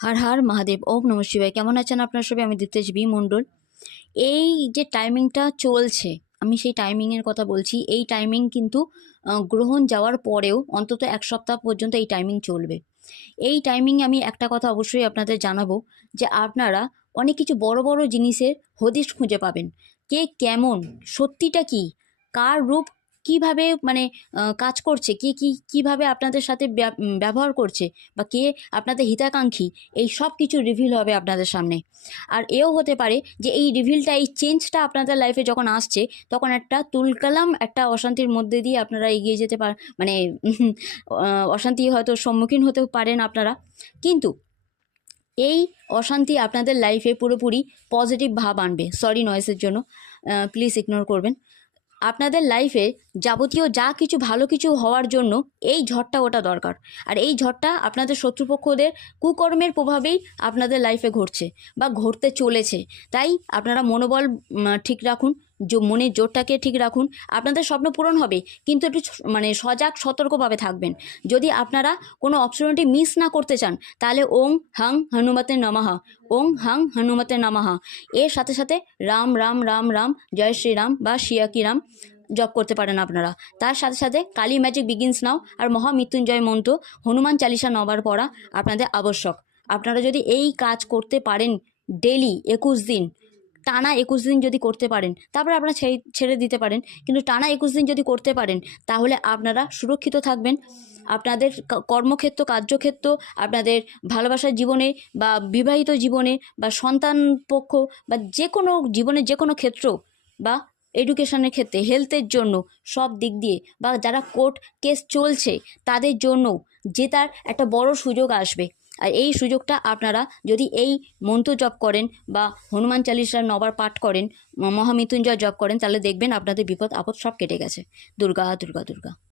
হর হর মহাদেব, ওম নমঃ শিবায়। কেমন আছেন আপনার সবাই? আমি দীপ্তেশ বি মণ্ডল। এই যে টাইমিংটা চলছে, আমি সেই টাইমিংয়ের কথা বলছি। এই টাইমিং কিন্তু গ্রহণ যাওয়ার পরেও অন্তত 1 সপ্তাহ পর্যন্ত এই টাইমিং চলবে। এই টাইমিংয়ে আমি একটা কথা অবশ্যই আপনাদের জানাবো যে আপনারা অনেক কিছু বড় বড় জিনিসের হদিশ খুঁজে পাবেন। কে কেমন, সত্যিটা কি, কার রূপ কিভাবে মানে কাজ করছে, কে কিভাবে আপনাদের সাথে ব্যবহার করছে, বা কে আপনাদের হিতাকাঙ্ক্ষী, এই সব কিছু রিভিল হবে আপনাদের সামনে। আর এও হতে পারে যে এই রিভিলটা, এই চেঞ্জটা আপনাদের লাইফে যখন আসছে, তখন একটা তুলকালাম একটা অশান্তির মধ্যে দিয়ে আপনারা এগিয়ে যেতে মানে অশান্তি হয়তো সম্মুখীন হতেও পারেন আপনারা। কিন্তু এই অশান্তি আপনাদের লাইফে পুরোপুরি পজিটিভ ভাব আনবে। সরি নয়েসের জন্য, প্লিজ ইগনোর করবেন। আপনাদের লাইফে যাবতীয় যা কিছু ভালো কিছু হওয়ার জন্য এই ঝড়টা ওটা দরকার। আর এই ঝড়টা আপনাদের শত্রুপক্ষদের কুকর্মের প্রভাবেই আপনাদের লাইফে ঘটছে বা ঘটতে চলেছে। তাই আপনারা মনোবল ঠিক রাখুন, মনের জোরটাকে ঠিক রাখুন। আপনাদের স্বপ্ন পূরণ হবে, কিন্তু একটু মানে সজাগ সতর্কভাবে থাকবেন। যদি আপনারা কোনো অপশনটি মিস না করতে চান, তাহলে ওং হাং হনুমতে নমঃ, ওং হাং হনুমতে নমঃ এর সাথে সাথে রাম রাম রাম রাম জয় শ্রীরাম বা শিয়াকি রাম জপ করতে পারেন আপনারা। তার সাথে সাথে কালী ম্যাজিক বিগিনস নাও আর মহামৃত্যুঞ্জয় মন্ত্র, হনুমান চালিসা 9বার পড়া আপনাদের আবশ্যক। আপনারা যদি এই কাজ করতে পারেন ডেলি 21 দিন, টানা 21 দিন যদি করতে পারেন, তারপরে আপনারা ছেড়ে দিতে পারেন, কিন্তু টানা 21 দিন যদি করতে পারেন, তাহলে আপনারা সুরক্ষিত থাকবেন। আপনাদের কর্মক্ষেত্র, কার্যক্ষেত্র, আপনাদের ভালোবাসার জীবনে বা বিবাহিত জীবনে বা সন্তান পক্ষ বা যে কোনো জীবনের যে কোনো ক্ষেত্র বা এডুকেশনের ক্ষেত্রে, হেলথের জন্য, সব দিক দিয়ে, বা যারা কোর্ট কেস চলছে তাদের জন্য জেতার একটা বড় সুযোগ আসবে। আর এই সুযোগটা আপনারা যদি এই মন্ত্র জপ করেন বা হনুমান চালিসার 9বার পাঠ করেন, মহামৃত্যুঞ্জয় জপ করেন, তাহলে দেখবেন আপনাদের বিপদ আপদ সব কেটে গেছে। দুর্গা দুর্গা দুর্গা।